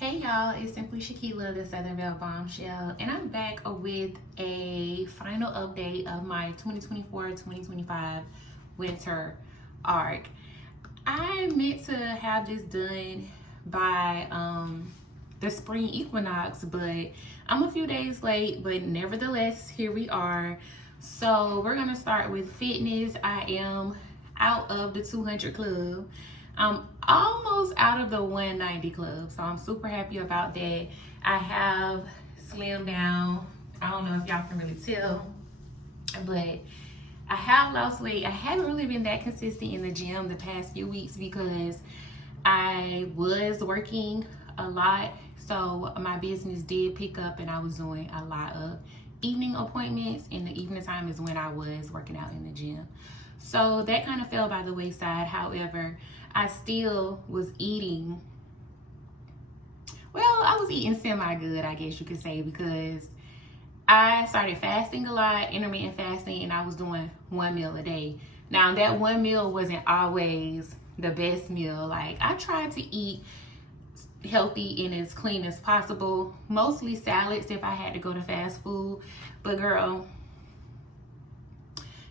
Hey y'all, it's Simply Shaquila, the Southern Belle Bombshell, and I'm back with a final update of my 2024-2025 winter arc. I meant to have this done by the spring equinox, but I'm a few days late, but nevertheless, here we are. So we're gonna start with fitness. I am out of the 200 club. I'm almost out of the 190 club, so I'm super happy about that. I have slimmed down. I don't know if y'all can really tell, but I have lost weight. I haven't really been that consistent in the gym the past few weeks because I was working a lot, so my business did pick up and I was doing a lot of evening appointments, and the evening time is when I was working out in the gym. So that kind of fell by the wayside. However, I still was eating, well, I was eating semi-good, I guess you could say, because I started fasting a lot, intermittent fasting, and I was doing one meal a day. Now, that one meal wasn't always the best meal. Like, I tried to eat healthy and as clean as possible, mostly salads if I had to go to fast food. But girl,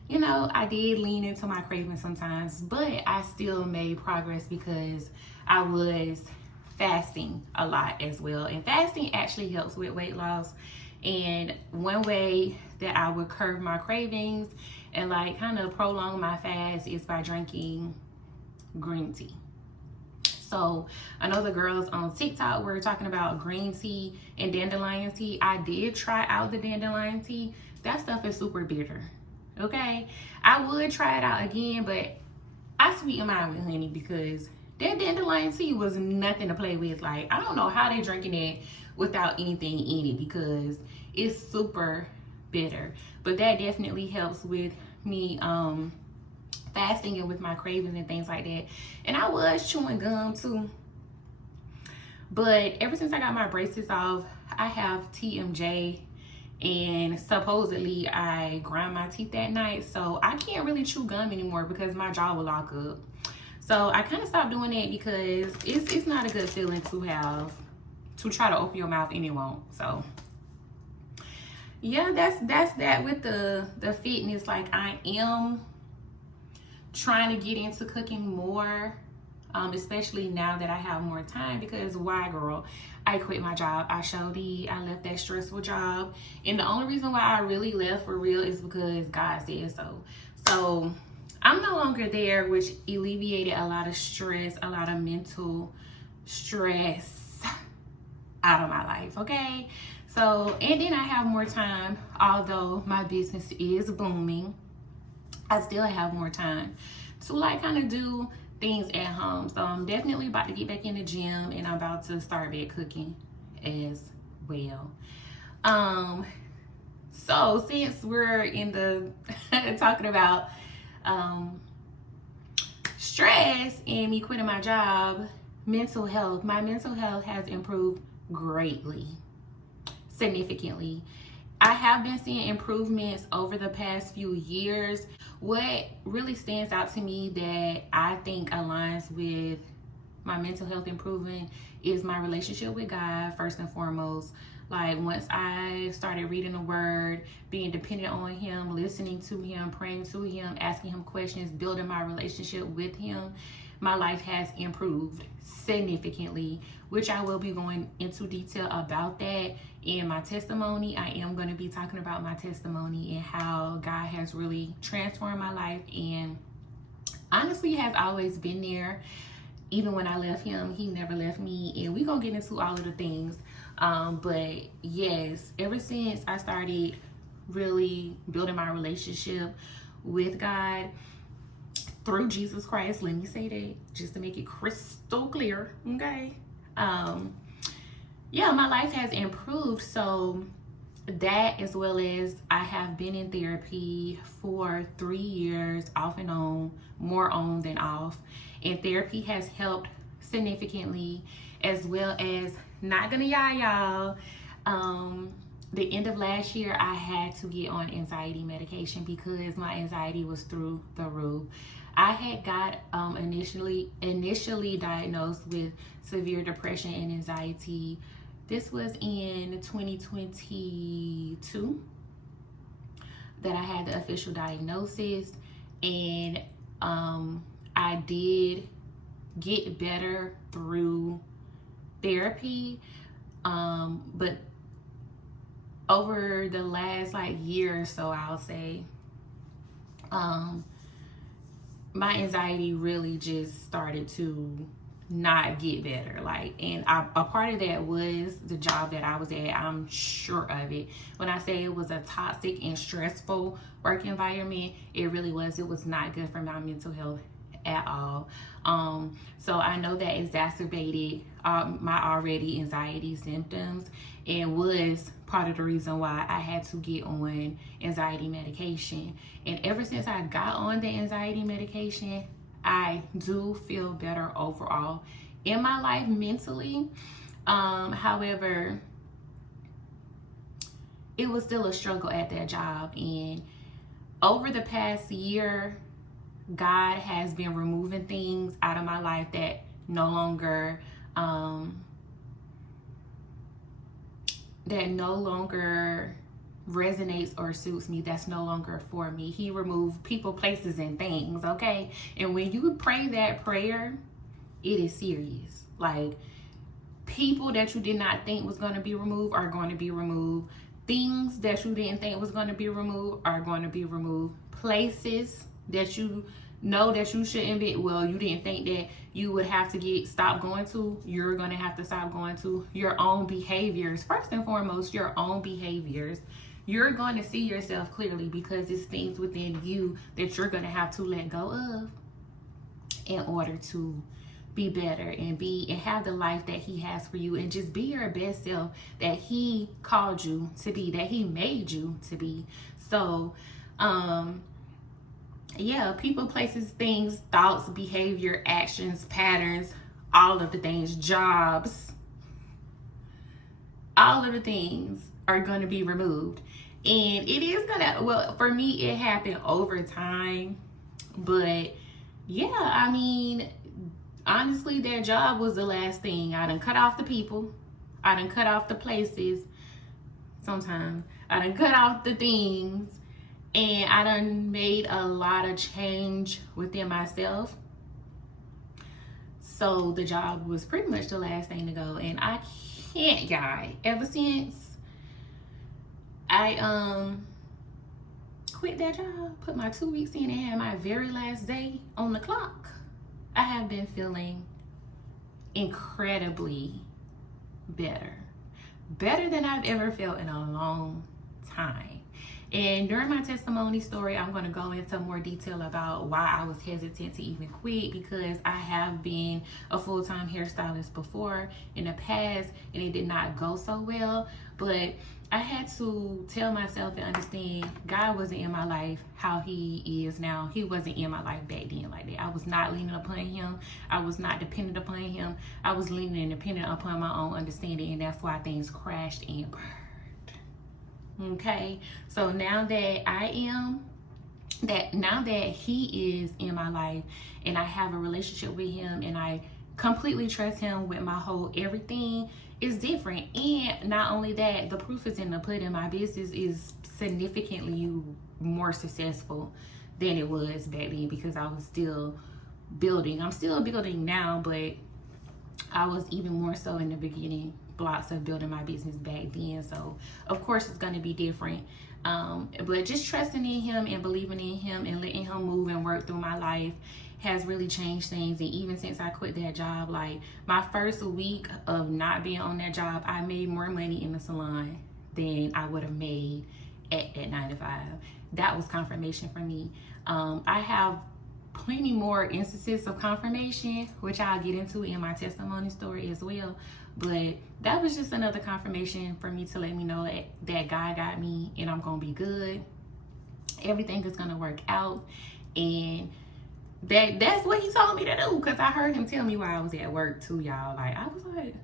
you know, I did lean into my cravings sometimes, but I still made progress because I was fasting a lot as well. And fasting actually helps with weight loss. And one way that I would curb my cravings and like kind of prolong my fast is by drinking green tea. So I know the girls on TikTok were talking about green tea and dandelion tea. I did try out the dandelion tea. That stuff is super bitter. Okay, I would try it out again, but I sweeten mine with honey because that dandelion tea was nothing to play with. Like, I don't know how they drinking it without anything in it because it's super bitter. But that definitely helps with me fasting and with my cravings and things like that. And I was chewing gum too. But ever since I got my braces off, I have TMJ. And supposedly I grind my teeth that night, so I can't really chew gum anymore because my jaw will lock up. So I kind of stopped doing that because it's not a good feeling to try to open your mouth and it won't. So yeah, that's that with the fitness. Like, I am trying to get into cooking more, especially now that I have more time, because why, girl? I quit my job. I left that stressful job. And the only reason why I really left for real is because God said so. So I'm no longer there, which alleviated a lot of stress, a lot of mental stress out of my life, okay? So, and then I have more time. Although my business is booming, I still have more time to like kind of do things at home. So I'm definitely about to get back in the gym, and I'm about to start back cooking as well. So since we're in the talking about stress and me quitting my job, mental health, my mental health has improved greatly, significantly. I have been seeing improvements over the past few years. What really stands out to me that I think aligns with my mental health improvement is my relationship with God, first and foremost. Like, once I started reading the word, being dependent on him, listening to him, praying to him, asking him questions, building my relationship with him, my life has improved significantly, which I will be going into detail about that in my testimony. I am going to be talking about my testimony and how God has really transformed my life, and honestly has always been there. Even when I left him, he never left me, and we're going to get into all of the things. But yes, ever since I started really building my relationship with God through Jesus Christ, let me say that just to make it crystal clear, okay? Yeah, my life has improved. So that, as well as I have been in therapy for 3 years, off and on, more on than off. And therapy has helped significantly, as well as, not gonna y'all, the end of last year, I had to get on anxiety medication because my anxiety was through the roof. I had got initially diagnosed with severe depression and anxiety. This was in 2022 that I had the official diagnosis, and I did get better through therapy, but over the last year or so, I'll say, my anxiety really just started to not get better. And a part of that was the job that I was at. I'm sure of it. When I say it was a toxic and stressful work environment, it really was. It was not good for my mental health at all. So I know that exacerbated my already anxiety symptoms, and was part of the reason why I had to get on anxiety medication. And ever since I got on the anxiety medication, I do feel better overall in my life mentally. However, it was still a struggle at that job. And over the past year, God has been removing things out of my life that no longer resonates or suits me. That's no longer for me. He removed people, places, and things, okay? And when you pray that prayer, it is serious. People that you did not think was going to be removed are going to be removed. Things that you didn't think was going to be removed are going to be removed. Places that you know that you shouldn't be, you didn't think that you would have to stop going to, you're going to have to stop going to. Your own behaviors, first and foremost, your own behaviors. You're going to see yourself clearly, because it's things within you that you're going to have to let go of in order to be better and have the life that He has for you, and just be your best self that He called you to be, that He made you to be. So, yeah, people, places, things, thoughts, behavior, actions, patterns, all of the things, jobs, all of the things are going to be removed. And it is gonna, for me, it happened over time. But yeah, honestly, that job was the last thing. I done cut off the people. I done cut off the places. Sometimes I done cut off the things. And I done made a lot of change within myself. So the job was pretty much the last thing to go. And I can't, guys, ever since I quit that job, put my 2 weeks in, and had my very last day on the clock, I have been feeling incredibly better than I've ever felt in a long time. And during my testimony story, I'm going to go into more detail about why I was hesitant to even quit, because I have been a full-time hairstylist before in the past, and it did not go so well. But I had to tell myself and understand God wasn't in my life how He is now. He wasn't in my life back then like that. I was not leaning upon Him. I was not dependent upon Him. I was leaning and dependent upon my own understanding, and that's why things crashed and burned. Okay, so now that now that He is in my life, and I have a relationship with Him, and I completely trust Him with my whole everything, is different. And not only that, the proof is in the pudding. My business is significantly more successful than it was back then, because I was still building. I'm still building now, but I was even more so in the beginning blocks of building my business back then. So of course it's going to be different, but just trusting in Him and believing in Him and letting Him move and work through my life has really changed things. And even since I quit that job, my first week of not being on that job, I made more money in the salon than I would have made at that 9 to 5. That was confirmation for me. I have plenty more instances of confirmation, which I'll get into in my testimony story as well. But that was just another confirmation for me to let me know that God got me, and I'm gonna be good. Everything is gonna work out, and that's what He told me to do. Because I heard Him tell me while I was at work too, y'all. I was like,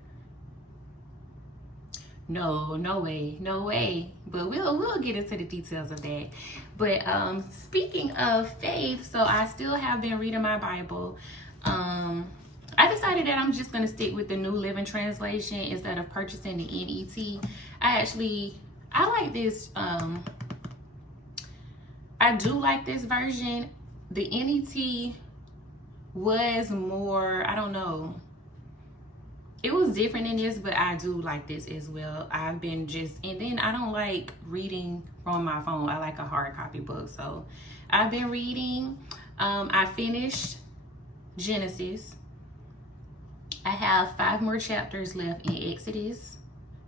no way, no way. But we'll get into the details of that. But speaking of faith, so I still have been reading my Bible. I decided that I'm just gonna stick with the New Living Translation instead of purchasing the NET. I like this. I do like this version. The NET was more, I don't know, it was different than this, but I do like this as well. I've been and then I don't like reading from my phone. I like a hard copy book. So I've been reading. I finished Genesis. I have 5 more chapters left in Exodus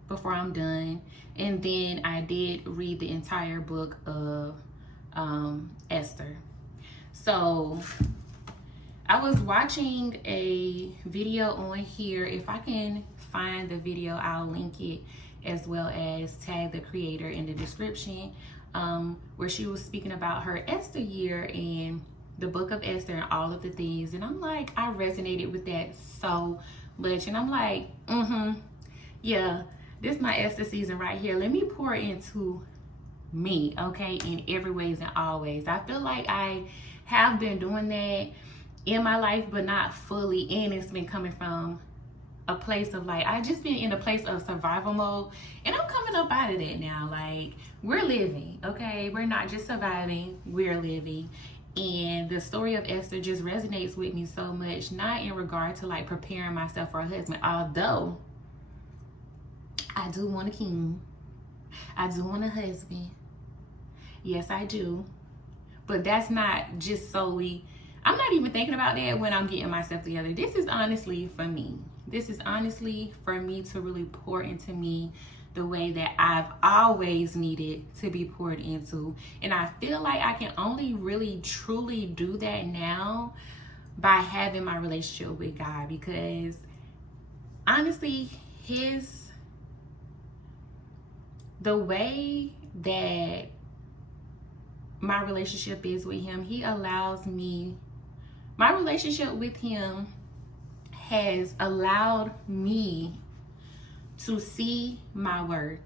before I'm done. And then I did read the entire book of Esther. So I was watching a video on here. If I can find the video, I'll link it, as well as tag the creator in the description, where she was speaking about her Esther year and the book of Esther and all of the things. And I'm like, I resonated with that so much. And I'm like, yeah, this is my Esther season right here. Let me pour into me, okay, in every ways and all ways. I feel like I have been doing that in my life, but not fully. And it's been coming from a place of like, I just been in a place of survival mode, and I'm coming up out of that now. Like, we're living, okay? We're not just surviving, we're living. And the story of Esther just resonates with me so much, not in regard to like preparing myself for a husband, although I do want a king, I do want a husband, yes I do, but that's not just solely, I'm not even thinking about that when I'm getting myself together. This is honestly for me. This is honestly for me to really pour into me the way that I've always needed to be poured into. And I feel like I can only really truly do that now by having my relationship with God, because honestly, the way that my relationship is with him, he allows me, my relationship with him has allowed me to see my worth,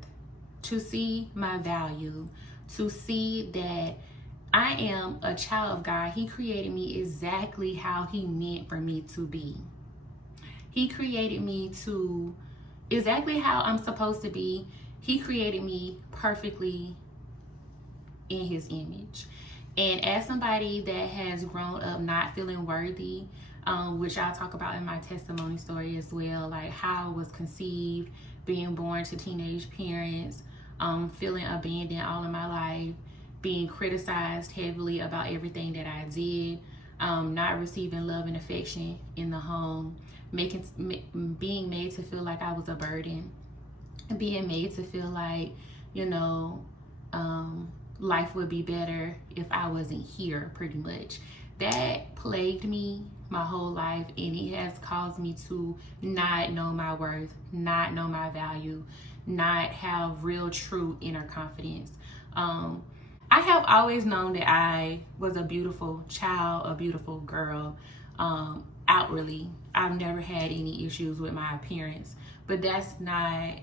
to see my value, to see that I am a child of God. He created me exactly how he meant for me to be. He created me to exactly how I'm supposed to be. He created me perfectly in his image. And as somebody that has grown up not feeling worthy, which I'll talk about in my testimony story as well, like how I was conceived, being born to teenage parents, feeling abandoned all of my life, being criticized heavily about everything that I did, not receiving love and affection in the home, being made to feel like I was a burden, being made to feel like, you know, life would be better if I wasn't here, pretty much. That plagued me my whole life, and it has caused me to not know my worth, not know my value, not have real true inner confidence. I have always known that I was a beautiful child, a beautiful girl, outwardly. I've never had any issues with my appearance, but that's not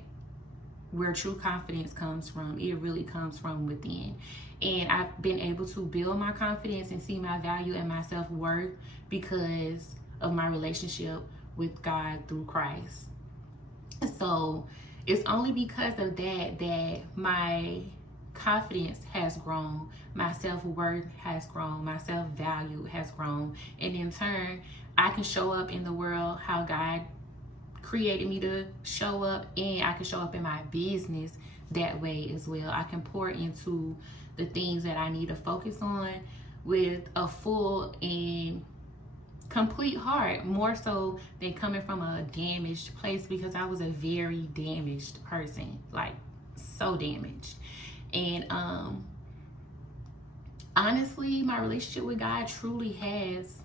where true confidence comes from. It really comes from within. And I've been able to build my confidence and see my value and my self-worth because of my relationship with God through Christ. So it's only because of that my confidence has grown, my self-worth has grown, my self-value has grown, and in turn I can show up in the world how God created me to show up, and I can show up in my business that way as well. I can pour into the things that I need to focus on with a full and complete heart, more so than coming from a damaged place, because I was a very damaged person, like so damaged. And honestly, my relationship with God truly has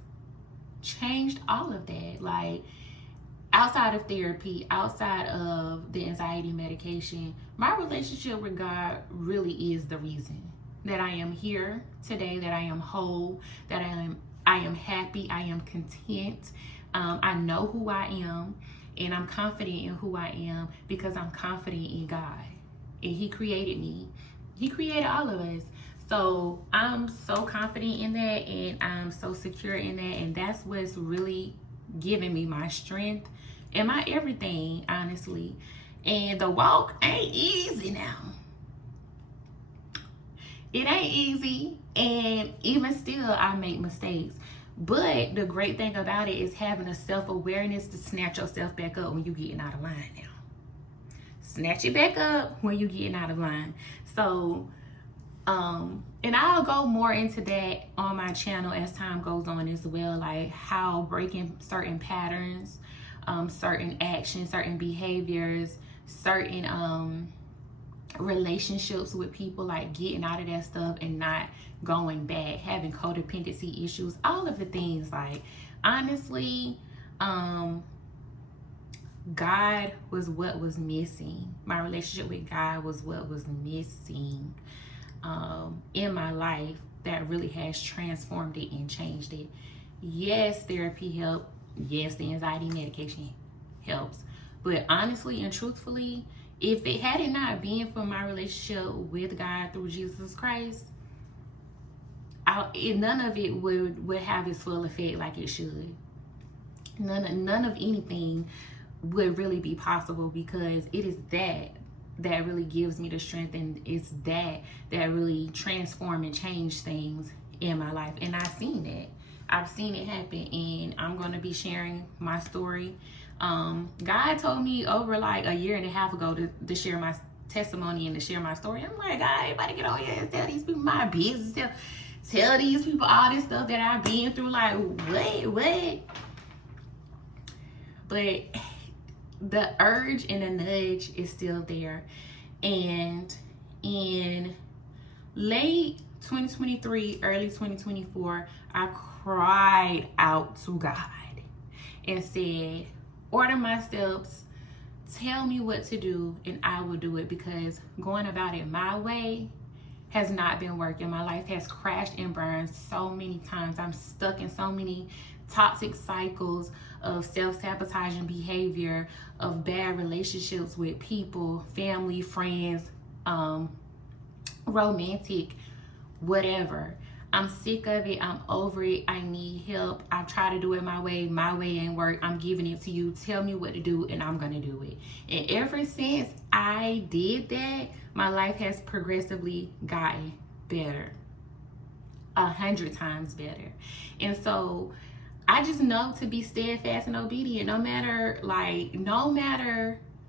changed all of that. Like, outside of therapy, outside of the anxiety medication, my relationship with God really is the reason that I am here today, that I am whole, that I am happy, I am content. I know who I am, And I'm confident in who I am because I'm confident in God. And He created me. He created all of us. So I'm so confident in that, and I'm so secure in that. And that's what's really giving me my strength and my everything, honestly. And the walk ain't easy now. It ain't easy. And even still, I make mistakes. But the great thing about it is having a self-awareness to snatch yourself back up when you're getting out of line now. Snatch it back up when you're getting out of line. So, and I'll go more into that on my channel as time goes on as well, like how breaking certain patterns, certain actions, certain behaviors, certain relationships with people, like getting out of that stuff and not going back, having codependency issues, all of the things. Like, honestly, God was what was missing. My relationship with God was what was missing in my life, that really has transformed it and changed it. Yes, therapy helped. Yes, the anxiety medication helps. But honestly and truthfully, if it had it not been for my relationship with God through Jesus Christ, none of it would have its full effect like it should. None of anything would really be possible, because it is that really gives me the strength, and it's that really transform and change things in my life. And I've seen it happen, and I'm going to be sharing my story. God told me over like a year and a half ago to share my testimony and to share my story. I'm like, God, everybody get on here and tell these people my business, tell these people all this stuff that I've been through. Like, what? But the urge and the nudge is still there. And in late 2023, early 2024, I cried out to God and said, order my steps, tell me what to do, and I will do it, because going about it my way has not been working. My life has crashed and burned so many times. I'm stuck in so many toxic cycles of self-sabotaging behavior, of bad relationships with people, family, friends, romantic, whatever. I'm sick of it. I'm over it. I need help. I've tried to do it my way. My way ain't work. I'm giving it to you. Tell me what to do, and I'm going to do it. And ever since I did that, my life has progressively gotten better. 100 times better. And so I just know to be steadfast and obedient, no matter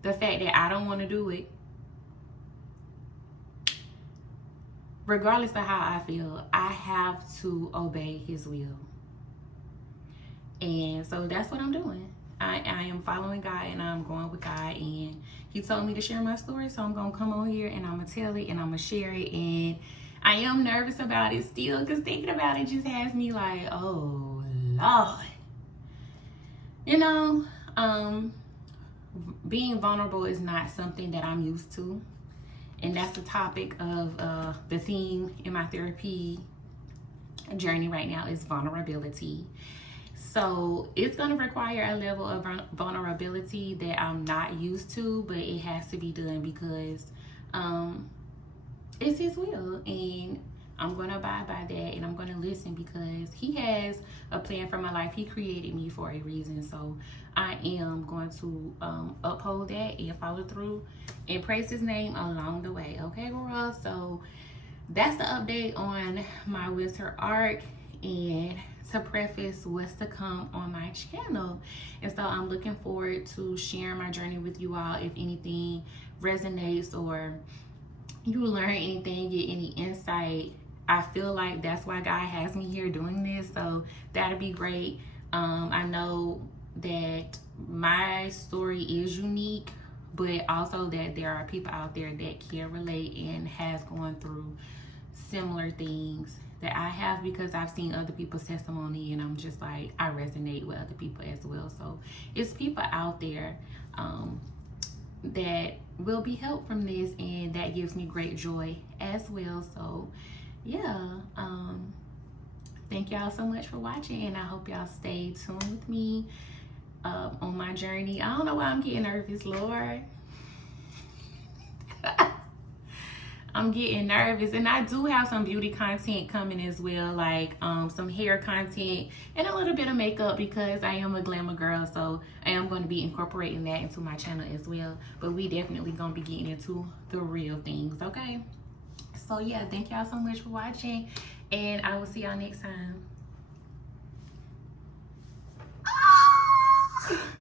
the fact that I don't want to do it. Regardless of how I feel, I have to obey His will. And so that's what I'm doing. I am following God, and I'm going with God. And He told me to share my story, so I'm going to come on here and I'm going to tell it and I'm going to share it. And I am nervous about it still, because thinking about it just has me like, oh, Lord. You know, being vulnerable is not something that I'm used to. And that's the topic of the theme in my therapy journey right now, is vulnerability. So it's going to require a level of vulnerability that I'm not used to, but it has to be done because it's His will. And I'm going to abide by that, and I'm going to listen, because He has a plan for my life. He created me for a reason. So I am going to uphold that and follow through and praise His name along the way. Okay, girl? So that's the update on my winter arc, and to preface what's to come on my channel. And so I'm looking forward to sharing my journey with you all. If anything resonates, or you learn anything, get any insight, I feel like that's why God has me here doing this. So that'll be great. I know that my story is unique, but also that there are people out there that can relate and has gone through similar things that I have, because I've seen other people's testimony, and I'm just like, I resonate with other people as well. So it's people out there that will be helped from this, and that gives me great joy as well. So yeah, thank y'all so much for watching, and I hope y'all stay tuned with me on my journey. I don't know why I'm getting nervous, Lord. I'm getting nervous, and I do have some beauty content coming as well, like some hair content and a little bit of makeup, because I am a glamour girl, so I am going to be incorporating that into my channel as well. But we definitely going to be getting into the real things, okay? So yeah, thank y'all so much for watching, and I will see y'all next time.